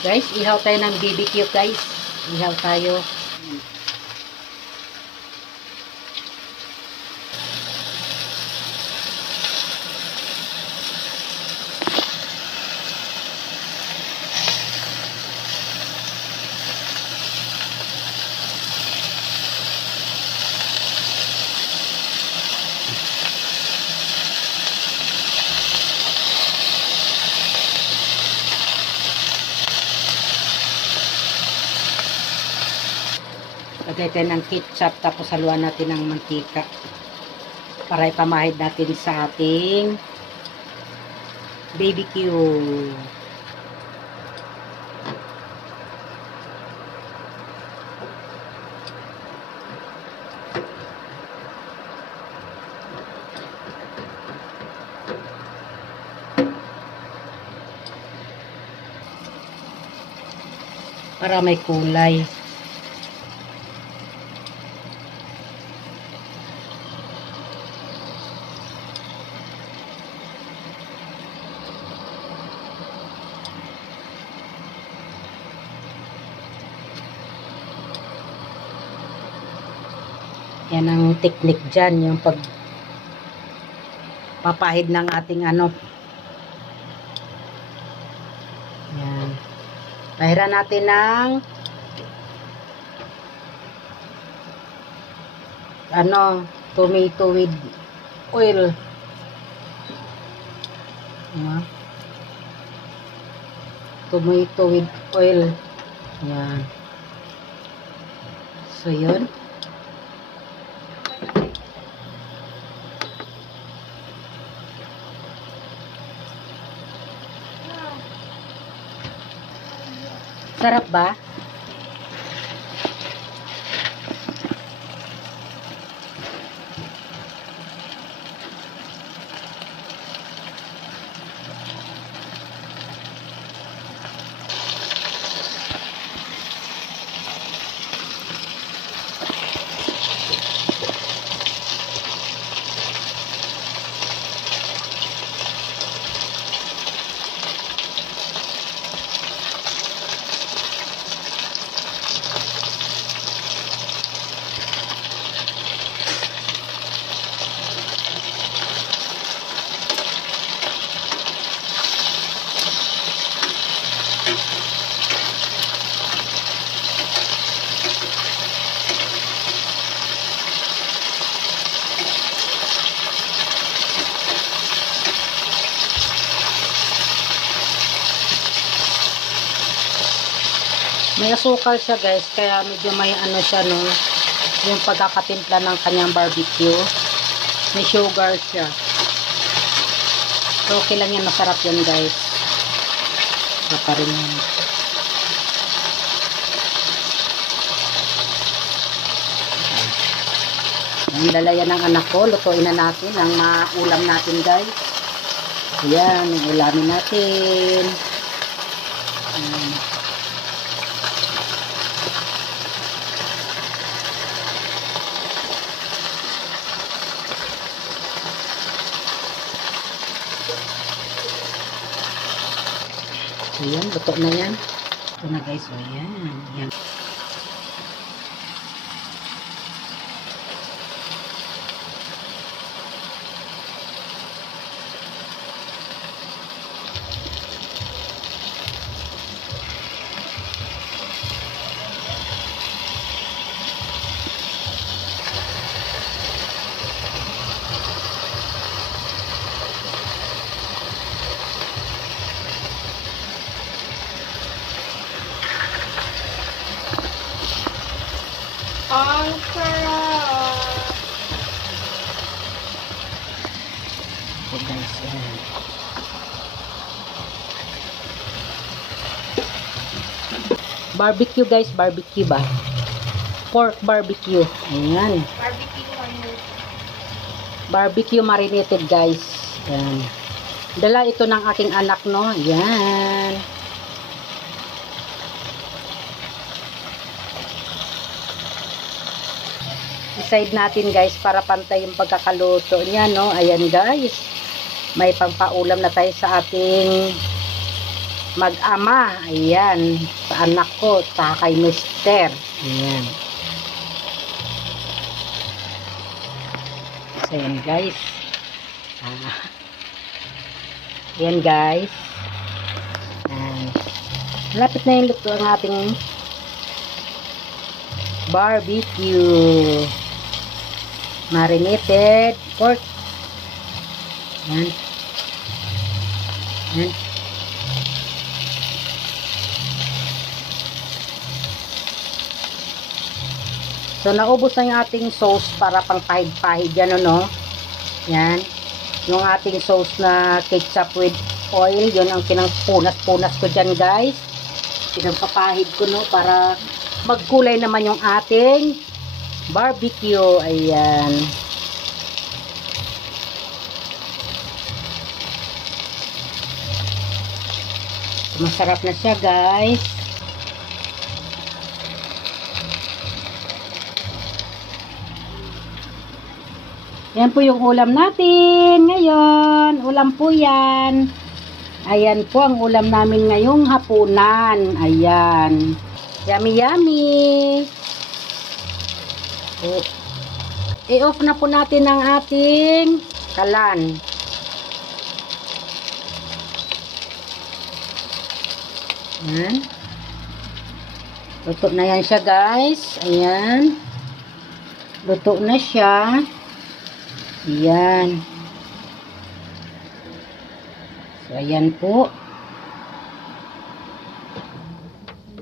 Guys, ihaw tayo ng BBQ guys. Ihaw tayo. Lagay tayo ng ketchup tapos haluan natin ng mantika para ipamahid natin sa ating BBQ. Para may kulay. Yan ang technique dyan, yung papahid ng ating ano. Yan. Pahiran natin ng ano, tomato with oil. Tomato with oil. Yan. So, yun. Sarap ba? May asukal siya guys, kaya medyo may ano siya no, yung pagkakatimpla ng kanyang barbecue. May sugar siya. So okay lang yan, masarap yan guys. Masarap pa rin yan. Ang dala yan ng anak ko, lutuin na natin ang maulam natin guys. Ayan, yung ulamin natin. Ayan, luto na yan. Ito na guys, o ayan. Ayan. Ang sarap! So guys, ayan. Barbecue guys, barbecue ba? Pork barbecue. Ayan. Barbecue ano? Barbecue marinated guys. Ayan. Dala ito ng aking anak no. Ayan. I-side natin guys para pantay yung pagkakaluto niya no. Ayan guys. May pampaulam na tayo sa ating mag-ama. Ayan. Sa anak ko, sa kay mister. Ayan. So, ayan guys. Ayan guys. Lapit na yung luto ang ating barbecue. Marinated pork. Ayan. Ayan. So, naubos na yung ating sauce para pang pahid-pahid yan, ano? Yan. Yung ating sauce na ketchup with oil, yun ang pinangpunas-punas ko dyan, guys. Pinagpapahid ko, no? Para magkulay naman yung ating barbecue. Ayan. Masarap na siya, guys. Yan po yung ulam natin ngayon. Ulam po yan. Ayan po ang ulam namin ngayong hapunan. Ayan. Yummy, yummy. I-off na po natin ang ating kalan. Ayan. Luto na yan siya, guys. Ayan. Luto na siya. Ayan. So, ayan po.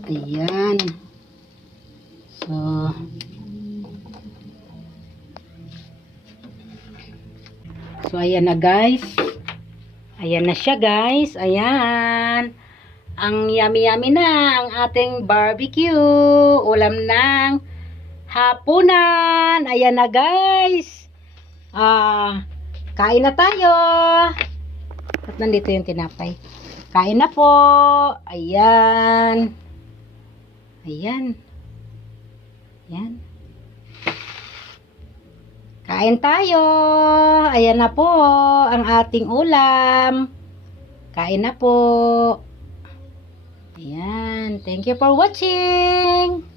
Ayan. So, ayan na guys. Ayan na siya guys. Ayan. Ang yummy-yummy na ang ating barbecue. Ulam ng hapunan. Ayan na guys. Kain na tayo. At nandito yung tinapay. Kain na po. Ayan. Ayan. Ayan. Kain tayo. Ayan na po ang ating ulam. Kain na po. Ayan. Thank you for watching.